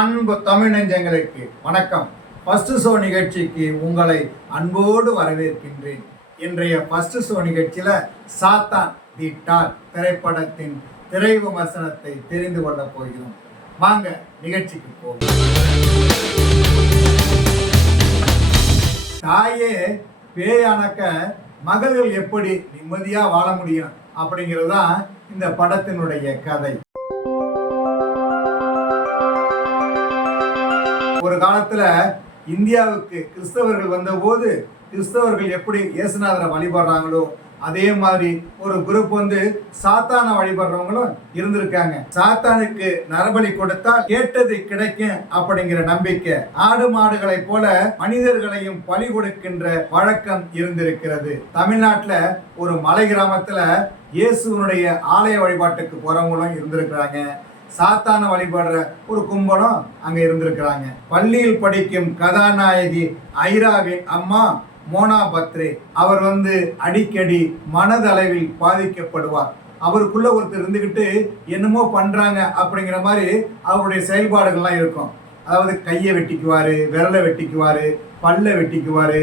அன்பு தமிழ் நெஞ்சங்களுக்கு வணக்கம். ஃபர்ஸ்ட் ஷோ நிகழ்ச்சிக்கு உங்களை அன்போடு வரவேற்கின்றேன். இன்றைய ஃபர்ஸ்ட் ஷோ நிகழ்ச்சியில சாத்தான் தி டாக் திரைப்படத்தின் திரை விமர்சனத்தை தெரிந்து கொள்ள போகிறோம். வாங்க நிகழ்ச்சிக்கு போவோம். தாயே பேயானக்க மகள்கள் எப்படி நிம்மதியா வாழ முடியும் அப்படிங்கிறது தான் இந்த படத்தினுடைய கதை. ஒரு காலத்துல இந்தியாவுக்கு கிறிஸ்தவர்கள் வந்த போது கிறிஸ்தவர்கள் எப்படி இயேசுநாதரை வழிபடுறாங்களோ அதே மாதிரி ஒரு குரூப் சாத்தானை வழிபடுறவங்களும் இருந்திருக்காங்க. சாத்தானுக்கு நரபலி கொடுத்தா கேட்டது கிடைக்கும் அப்படிங்கிற நம்பிக்கை. ஆடு மாடுகளை போல மனிதர்களையும் பலி கொடுக்கின்ற வழக்கம் இருந்திருக்கிறது. தமிழ்நாட்டுல ஒரு மலை கிராமத்துல இயேசுனுடைய ஆலய வழிபாட்டுக்கு போறவங்களும் இருந்திருக்கிறாங்க. சாத்தான வழிபடுற ஒரு கும்பலும் அங்க இருந்திருக்கிறாங்க. பள்ளியில் படிக்கும் கதாநாயகி ஐராவின் அம்மா மோனா பத்ரே அவர் அடிக்கடி மனதளவில் பாதிக்கப்படுவார். அவருக்குள்ள ஒருத்தர் இருந்துகிட்டு என்னமோ பண்றாங்க அப்படிங்கிற மாதிரி அவருடைய செயல்பாடுகள்லாம் இருக்கும். அதாவது கையை வெட்டிக்குவாரு, விரலை வெட்டிக்குவாரு, பல்ல வெட்டிக்குவாரு,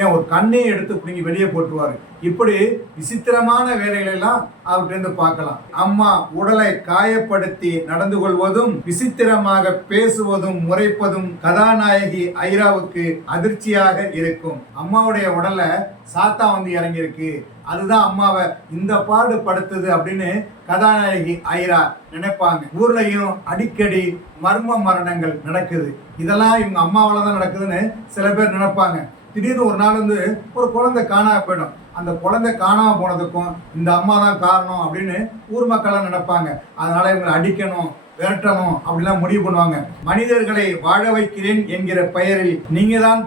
ஏன் ஒரு கண்ணையை எடுத்து பிடிங்கி வெளியே போட்டுவாரு. இப்படி விசித்திரமான வேலைகள் எல்லாம் அவர்கிட்ட பார்க்கலாம். அம்மா உடலை காயப்படுத்தி நடந்து கொள்வதும் விசித்திரமாக பேசுவதும் முறைப்பதும் கதாநாயகி ஐராவுக்கு அதிர்ச்சியாக இருக்கும். அம்மாவுடைய உடலை சாத்தா இறங்கி இருக்கு, அதுதான் அம்மாவை இந்த பாடு படுத்துது அப்படின்னு கதாநாயகி ஐரா நினைப்பாங்க. ஊர்லயும் அடிக்கடி மர்ம மரணங்கள் நடக்குது. இதெல்லாம் இவங்க அம்மாவால தான் நடக்குதுன்னு சில பேர் நினைப்பாங்க. திடீர்னு ஒரு நாள் ஒரு குழந்தை காணாம போயிடும். அந்த குழந்தை காணாம போனதுக்கும் இந்த அம்மா தான் காரணம் அப்படின்னு ஊர் மக்கள் நினைப்பாங்க. அதனால இவங்களை அடிக்கணும், விரட்டணும் அப்படிலாம் முடிவு பண்ணுவாங்க. மனிதர்களை வாழ வைக்கிறேன் என்கிற பெயரில் நீங்க தான்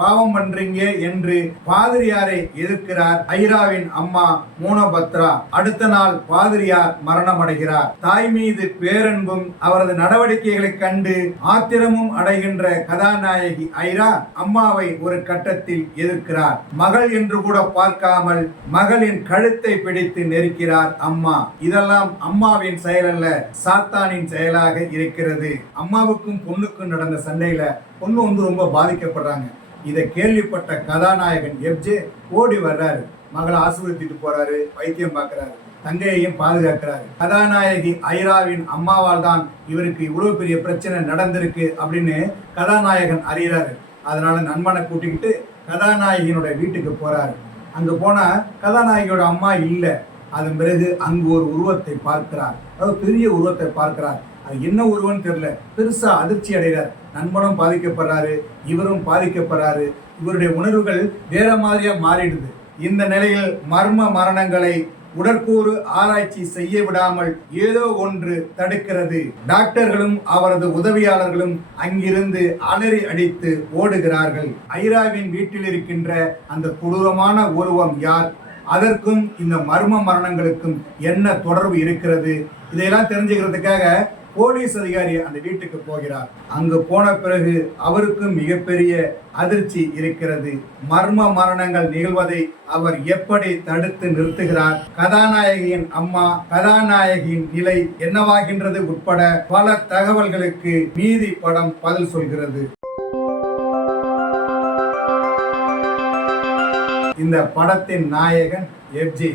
பாவம் பண்றீங்க என்று பாதிரியாரை எதிர்க்கிறார் ஐராவின் அம்மா மோனபத்ரா. அடுத்த நாள் பாதிரியார் மரணம் அடைகிறார். தாய் மீது பேரன்பும் அவரது நடவடிக்கைகளை கண்டு ஆத்திரமும் அடைகின்ற கதாநாயகி ஐரா அம்மாவை ஒரு கட்டத்தில் எதிர்க்கிறார். மகள் என்று கூட பார்க்காமல் மகளின் கழுத்தை பிடித்து நெருக்கிறார் அம்மா. இதெல்லாம் அம்மாவின் செயல் அல்ல, சாத்தானின் செயலாக இருக்கிறது. அம்மாவுக்கும் பொண்ணுக்கும் நடந்த சண்டையில பொண்ணு ரொம்ப பாதிக்கப்படுறாங்க. இதை கேள்விப்பட்ட கதாநாயகன் எப்ஜே ஓடி வர்றாரு. மகளை ஆசீர்வதிட்டு போறாரு, வைத்தியம் பார்க்கிறாரு, தங்கையையும் பாதுகாக்கிறாரு. கதாநாயகி ஐராவின் அம்மாவால் தான் இவருக்கு இவ்வளவு பெரிய பிரச்சனை நடந்திருக்கு அப்படின்னு கதாநாயகன் அறிகிறாரு. அதனால நண்பனை கூட்டிக்கிட்டு கதாநாயகியினுடைய வீட்டுக்கு போறாரு. அங்க போனா கதாநாயகியோட அம்மா இல்லை. அதன் பிறகு அங்கு ஒரு உருவத்தை பார்க்கிறார். அதாவது பெரிய உருவத்தை பார்க்கிறார். அது என்ன உருவம்னு தெரியல. பெருசா அதிர்ச்சி அடைகிறார். நண்பனும் பாதிக்கப்படுறாரு, இவரும் பாதிக்கப்படுறாரு. இவருடைய உணர்வுகள் வேற மாதிரியா மாறிடுது. இந்த நிலையில் மர்ம மரணங்களை உடற்கூறு ஆராய்ச்சி செய்ய விடாமல் ஏதோ ஒன்று தடுக்கிறது. டாக்டர்களும் அவரது உதவியாளர்களும் அங்கிருந்து அலறி அடித்து ஓடுகிறார்கள். ஐராவின் வீட்டில் இருக்கின்ற அந்த கொடூரமான உருவம் யார்? அதற்கும் இந்த மர்ம மரணங்களுக்கும் என்ன தொடர்பு இருக்கிறது? இதையெல்லாம் தெரிஞ்சுக்கிறதுக்காக போலீஸ் அதிகாரி அந்த வீட்டுக்கு போகிறார். அங்கு போன பிறகு அவருக்கும் மிகப்பெரிய அதிர்ச்சி இருக்கிறது. மர்ம மரணங்கள் நிகழ்வதை அவர் எப்படி தடுத்து நிறுத்துகிறார்? கதாநாயகியின் அம்மா, கதாநாயகியின் நிலை என்னவாகின்றது உட்பட பல தகவல்களுக்கு நீதி படம் பதில் சொல்கிறது. இந்த படத்தின் நாயகன் எப்ஜே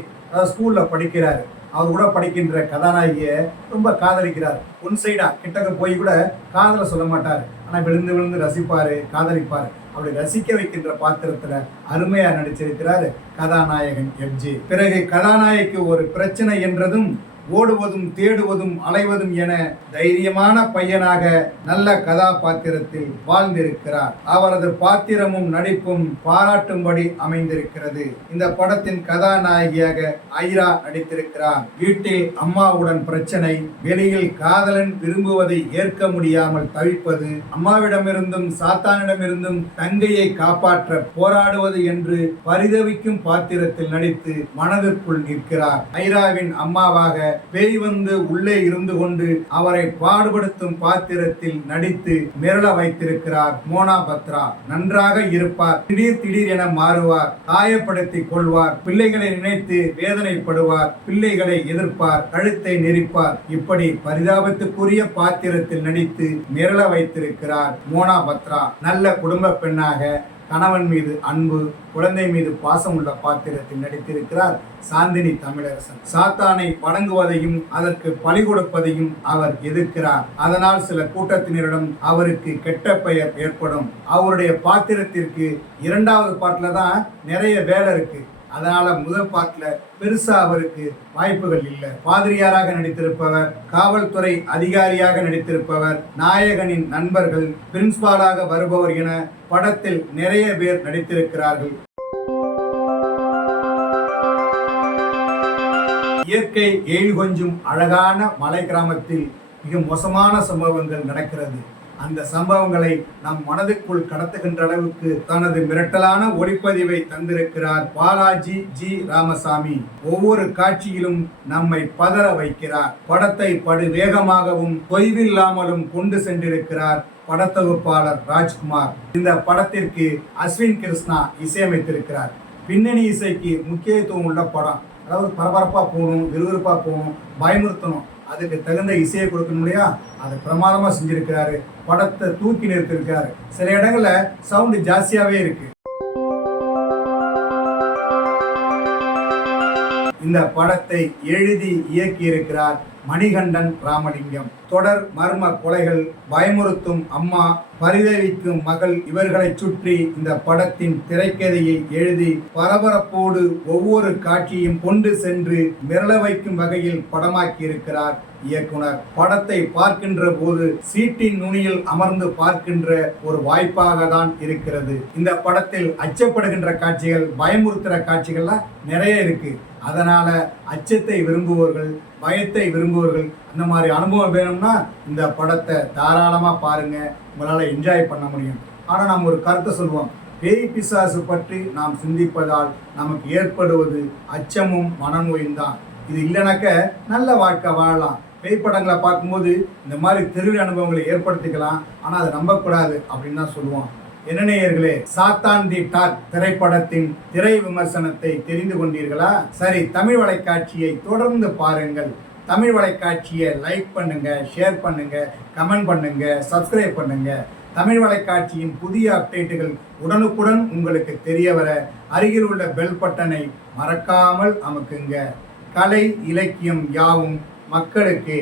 ஸ்கூல்ல படிக்கிறாரு. அவர் கூட படிக்கின்ற கதாநாயகியை ரொம்ப காதலிக்கிறார். ஒன் சைடா கிட்டக்க போய் கூட காதலை சொல்ல மாட்டார். ஆனா விழுந்து விழுந்து ரசிப்பாரு, காதலிப்பாரு. அப்படி ரசிக்க வைக்கின்ற பாத்திரத்துல அருமையா நடிச்சிருக்கிறாரு கதாநாயகன் எப்ஜே. பிறகு கதாநாயகிக்கு ஒரு பிரச்சனை என்றதும் ஓடுவதும் தேடுவதும் அலைவதும் என தைரியமான பையனாக நல்ல கதாபாத்திரத்தில் வாழ்ந்திருக்கிறார். அவரது பாத்திரமும் நடிப்பும் பாராட்டும்படி அமைந்திருக்கிறது. இந்த படத்தின் கதாநாயகியாக ஐரா நடித்திருக்கிறார். வீட்டில் அம்மாவுடன் பிரச்சனை, வெளியில் காதலன் விரும்புவதை ஏற்க முடியாமல் தவிப்பது, அம்மாவிடமிருந்தும் சாத்தானிடமிருந்தும் தங்கையை காப்பாற்ற போராடுவது என்று பரிதவிக்கும் பாத்திரத்தில் நடித்து மனதிற்குள் நிற்கிறார். ஐராவின் அம்மாவாக பேய் வந்து உள்ளே இருந்து கொண்டு அவரை பாடுபடுத்தும் பாத்திரத்தில் நடித்து மிரள வைத்திருக்கிறார் மோனா பத்ரா. நன்றாக இருப்பார், திடீர் திடீர் என மாறுவார், காயப்படுத்திக் கொள்வார், பிள்ளைகளை நினைத்து வேதனைப்படுவார், பிள்ளைகளை எதிர்ப்பார், கழுத்தை நெரிப்பார். இப்படி பரிதாபத்துக்குரிய பாத்திரத்தில் நடித்து மிரள வைத்திருக்கிறார் மோனா பத்ரா. நல்ல குடும்ப பெண்ணாக கணவன் மீது அன்பு, குழந்தை மீது பாசம் உள்ள பாத்திரத்தில் நடித்திருக்கிறார் சாந்தினி தமிழரசன். சாத்தானை வணங்குவதையும் அதற்கு பலி கொடுப்பதையும் அவர் எதிர்க்கிறார். அதனால் சில கூட்டத்தினரிடம் அவருக்கு கெட்ட பெயர் ஏற்படும். அவருடைய பாத்திரத்திற்கு 2வது பார்ட்ல தான் நிறைய வேலை இருக்கு. அதனால முதல் பார்ட்ல பெருசா அவருக்கு வாய்ப்புகள் இல்லை. பாதிரியாராக நடித்திருப்பவர், காவல்துறை அதிகாரியாக நடித்திருப்பவர், நாயகனின் நண்பர்கள், பிரின்சிபாலாக வருபவர் என படத்தில் நிறைய பேர் நடித்திருக்கிறார்கள். இயற்கை எழில் கொஞ்சும் அழகான மலை கிராமத்தில் மிக மோசமான சம்பவங்கள் நடக்கிறது. அந்த சம்பவங்களை நம் மனதுக்குள் கடத்துகின்ற அளவுக்கு தனது மிரட்டலான ஒளிப்பதிவை தந்திருக்கிறார் பாலாஜி ஜி ராமசாமி. ஒவ்வொரு காட்சியிலும் நம்மை பதற வைக்கிறார். படத்தை படு வேகமாகவும் தொய்வில்லாமலும் கொண்டு சென்றிருக்கிறார் படத்தொகுப்பாளர் ராஜ்குமார். இந்த படத்திற்கு அஸ்வின் கிருஷ்ணா இசையமைத்திருக்கிறார். பின்னணி இசைக்கு முக்கியத்துவம் உள்ள படம். அதாவது பரபரப்பா போகணும், விறுவிறுப்பா போகணும், பயமுறுத்தணும், அதுக்கு தகுந்த இசையை கொடுக்கணும் இல்லையா, அதை பிரமாதமா செஞ்சிருக்கிறாரு. படத்தை தூக்கி நிறுத்திருக்காரு. சில இடங்கள்ல சவுண்ட் ஜாஸ்தியாவே இருக்கு. இந்த படத்தை எழுதி இயக்கி இருக்கிறார் மணிகண்டன் ராமலிங்கம். தொடர் மர்ம கொலைகள், பயமுறுத்தும் அம்மா, பரிதவிக்கும் மகள், இவர்களை சுற்றி இந்த படத்தின் திரைக்கதையை எழுதி பரபரப்போடு ஒவ்வொரு காட்சியும் கொண்டு சென்று மிரள வைக்கும் வகையில் படமாக்கி இருக்கிறார் இயக்குனர். படத்தை பார்க்கின்ற போது சீட்டின் நுனியில் அமர்ந்து பார்க்கின்ற ஒரு வாய்ப்பாக தான் இருக்கிறது. இந்த படத்தில் அச்சப்படுகின்ற காட்சிகள், பயமுறுத்துற காட்சிகள்லாம் நிறைய இருக்கு. அதனால அச்சத்தை விரும்புவர்கள், பயத்தை விரும்புவர்கள், அந்த மாதிரி அனுபவம் வேணும்னா இந்த படத்தை தாராளமா பாருங்க, உங்களால என்ஜாய் பண்ண முடியும். ஆனா நம்ம ஒரு கருத்தை சொல்லுவோம், பேய் பிசாசு பற்றி நாம் சிந்திப்பதால் நமக்கு ஏற்படுவது அச்சமும் மனநோயும் தான். இது இல்லைனாக்க நல்ல வாழ்க்கை வாழலாம். பேய் படங்களை பார்க்கும்போது இந்த மாதிரி தெருவில் அனுபவங்களை ஏற்படுத்திக்கலாம், ஆனா அதை நம்பக்கூடாது அப்படின்னு தான் சொல்லுவோம். என்ன நேயர்களே, சாத்தான் தி டாக் திரைப்படத்தின் திரை விமர்சனத்தை தெரிந்து கொண்டீர்களா? சரி, தமிழ் வலைக்காட்சியை தொடர்ந்து பாருங்கள். தமிழ் வலைக்காட்சியை லைக் பண்ணுங்க, ஷேர் பண்ணுங்க, கமெண்ட் பண்ணுங்க, சப்ஸ்கிரைப் பண்ணுங்க. தமிழ் வலைக்காட்சியின் புதிய அப்டேட்டுகள் உடனுக்குடன் உங்களுக்கு தெரிய வர அருகில் உள்ள பெல் பட்டனை மறக்காமல் அமுக்குங்க. கலை இலக்கியம் யாவும் மக்களுக்கே.